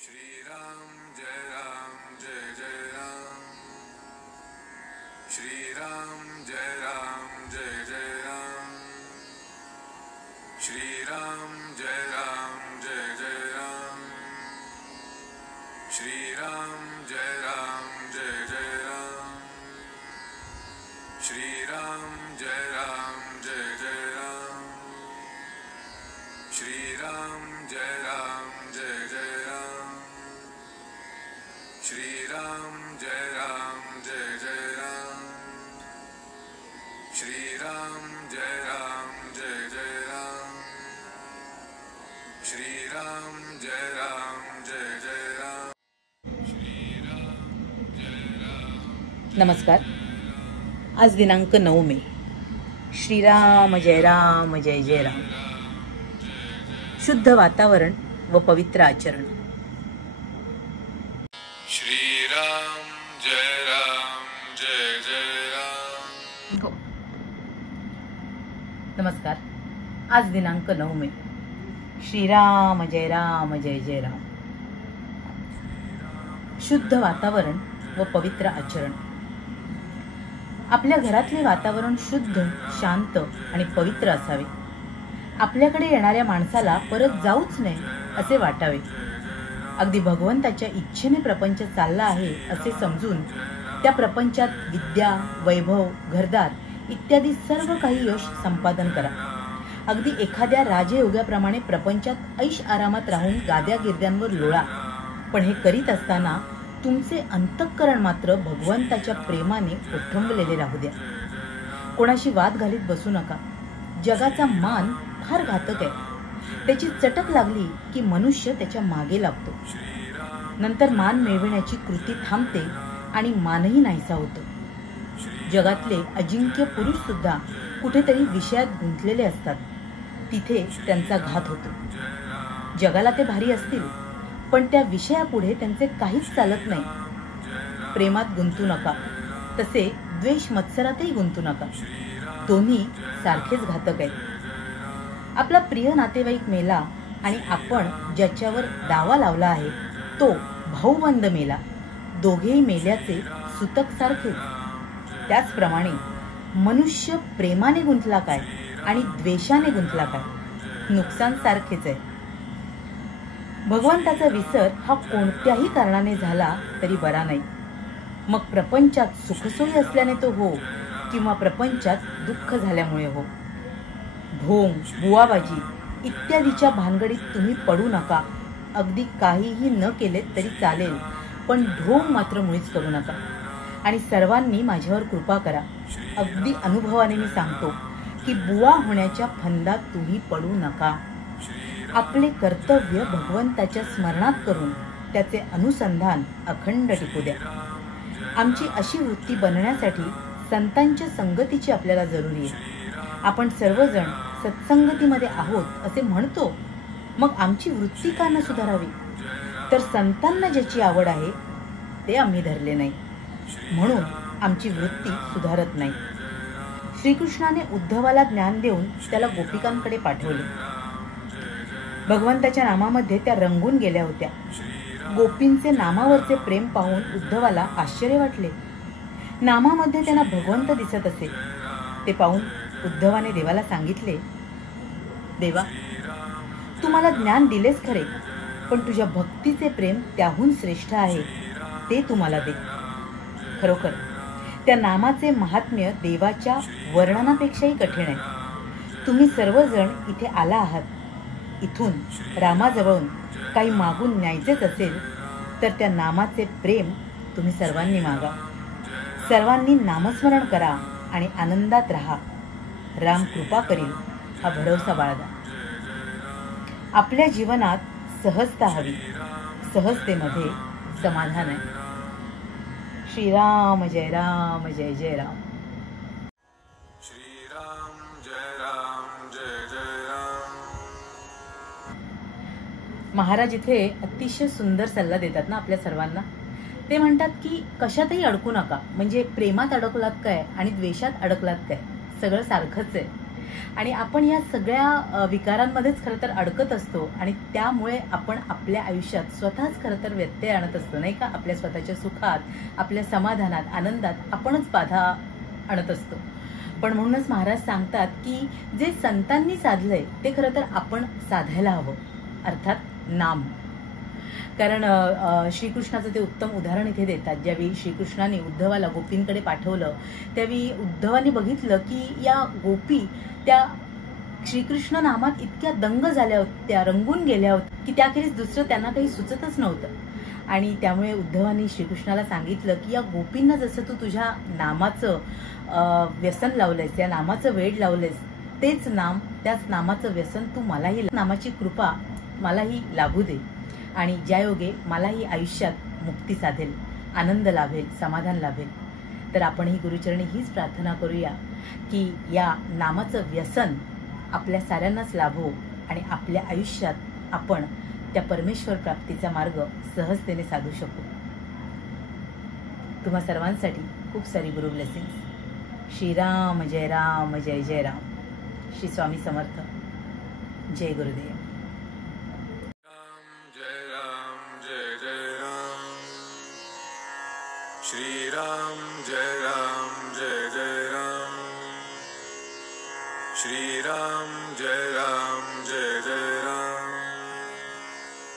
श्रीराम जय जय राम। श्रीराम जय जय राम। श्रीराम जय जय राम। श्रीराम जय जय राम। श्रीराम जय जय राम। श्रीराम जय जय राम। श्रीराम जय जय राम। श्रीराम जय जय राम। श्रीराम जय जय राम। नमस्कार। आज दिनांक 9 मे। श्रीराम जय जय राम। शुद्ध वातावरण व पवित्र आचरण। श्रीराम जय जय राम। नमस्कार। आज दिनांक 9 मे। श्रीराम जय जय राम। शुद्ध वातावरण व पवित्र आचरण। आपल्या घरातले वातावरण शुद्ध, शांत आणि पवित्र असावे। आपल्याकडे येणाऱ्या माणसाला परत जाऊच नये असे वाटावे। अगदी भगवंताच्या इच्छेने प्रपंच चालला आहे असे समजून त्या प्रपंचात विद्या, वैभव, घरदार इत्यादी सर्व काही यश संपादन करा। अगदी एखाद्या राजयोग्याप्रमाणे प्रपंचात ऐश आरामात राहून गाद्या गिरद्यांवर लोळा। पण हे करीत असताना तुमचे अंतःकरण मात्र भगवंताच्या प्रेमाने ओठंबलेले राहू द्या। कोणाशी वाद घालीत बसू नका। जगाचा मान फार घातक आहे। त्याची चटक लागली की मनुष्य त्याच्या मागे लागतो। नंतर मान मिळविण्याची कृती थांबते आणि मानही नाहीसा होतो। जगातले अजिंक्य पुरुष सुद्धा कुठेतरी विषयात गुंतलेले असतात। तिथे त्यांचा घात होतो। जगाला ते भारी असतील, पण त्या विषयापुढे त्यांचे काहीच चालत नाही। प्रेमात गुंतू नका, तसे द्वेष मत्सरातही गुंतू नका। दोन्ही सारखेच घातक आहेत। आपला प्रिय नातेवाईक मेला आणि आपण ज्याच्यावर दावा लावला आहे तो भाऊबंद मेला। दोघेही मेल्याचे सुतक सारखेच। त्याचप्रमाणे मनुष्य प्रेमाने गुंतला काय आणि द्वेषाने गुंतला काय, नुकसान सारखेच आहे। भगवंताचा विसर हा कोणत्याही कारणाने झाला तरी बरा नाही। मग प्रपंचात सुखसोयी असल्याने तो हो, किंवा प्रपंचात दुःख झाल्यामुळे हो। ढोंग, बुवाबाजी इत्यादीच्या भानगडीत तुम्ही पडू नका। अगदी काहीही न केले तरी चालेल, पण ढोंग मात्र मुळीच करू नका। आणि सर्वांनी माझ्यावर कृपा करा। अगदी अनुभवाने मी सांगतो की बुवा होण्याच्या फंदात तुम्ही पडू नका। आपले कर्तव्य भगवंताच्या स्मरणात करून त्याचे अनुसंधान अखंड टिकू द्या। आमची अशी वृत्ती बनण्यासाठी संतांच्या संगतीची आपल्याला जरुरी आहे। आपण सर्वजण सत्संगतीमध्ये आहोत असे म्हणतो, मग आमची वृत्ती का न सुधारावी? तर संतांना ज्याची आवड आहे ते आम्ही धरले नाही, म्हणून आमची वृत्ती सुधारत नाही। श्रीकृष्णाने उद्धवाला ज्ञान देऊन त्याला गोपिकांकडे पाठवले। भगवंताच्या नामामध्ये त्या रंगून गेल्या होत्या। गोपींचे नामावरचे प्रेम पाहून उद्धवाला आश्चर्य वाटले। नामामध्ये त्यांना भगवंत दिसत असे। ते पाहून उद्धवाने देवाला सांगितले, देवा, तू मला ज्ञान दिलेस खरे, पण तुझ्या भक्तीचे प्रेम त्याहून श्रेष्ठ आहे, ते तू मला दे। खरोखर त्या नामाचे महात्म्य देवाच्या वर्णनापेक्षाही कठीण आहे। तुम्ही सर्वजण इथे आला आहात। इथून रामाजवळून काही मागून न्यायचेच असेल तर त्या नामाचे प्रेम तुम्ही सर्वांनी मागा। सर्वांनी नामस्मरण करा आणि आनंदात राहा। राम कृपा करील हा भरवसा बाळगा। आपल्या जीवनात सहजता हवी। सहजतेमध्ये समाधान आहे। श्रीराम जय जय राम। श्रीराम जय जय राम। महाराज इथे अतिशय सुंदर सल्ला देतात ना आपल्या सर्वांना। ते म्हणतात की कशातही अडकू नका। म्हणजे प्रेमात अडकलात काय आणि द्वेषात अडकलात काय, सगळं सारखंच आहे। आणि आपण या सगळ्या विकारांमध्येच खरं तर अडकत असतो आणि त्यामुळे आपण आपल्या आयुष्यात स्वतःच खरं तर व्यत्यय आणत असतो, नाही का? आपल्या स्वतःच्या सुखात, आपल्या समाधानात, आनंदात आपणच बाधा आणत असतो. पण म्हणूनच महाराज सांगतात की जे संतांनी साधलंय ते खरं तर आपण साधायला हवं, अर्थात नाम. कारण श्रीकृष्णाचं ते उत्तम उदाहरण इथे देतात. ज्यावेळी श्रीकृष्णाने उद्धवाला गोपींकडे पाठवलं त्यावेळी उद्धवाने बघितलं की या गोपी त्या श्रीकृष्ण नामात इतक्या दंग झाल्या होत्या, रंगून गेल्या होत्या की त्याखेरीज दुसरं त्यांना काही सुचतच नव्हतं. आणि त्यामुळे उद्धवानी श्रीकृष्णाला सांगितलं की या गोपींना जसं तू तुझ्या नामाचं व्यसन लावलंयस, या नामाचं वेड लावलंयस, तेच नाम, त्याच नामाचं व्यसन तू मलाही, नामाची कृपा मलाही लाभू दे आणि ज्यायोगे मलाही आयुष्यात मुक्ती साधेल, आनंद लाभेल, समाधान लाभेल. तर आपणही गुरुचरणी हीच प्रार्थना करूया की या नामाचं व्यसन आपल्या साऱ्यांनाच लाभो आणि आपल्या आयुष्यात आपण त्या परमेश्वर प्राप्तीचा मार्ग सहजतेने साधू शकू. तुम्हा सर्वांसाठी खूप सारी गुरु ब्लेसिंग्स. श्रीराम जय राम जय जय राम. श्री स्वामी समर्थ. जय Gurudev. Shri Ram Jai Ram Jai Jai Ram. Shri Ram Jai Ram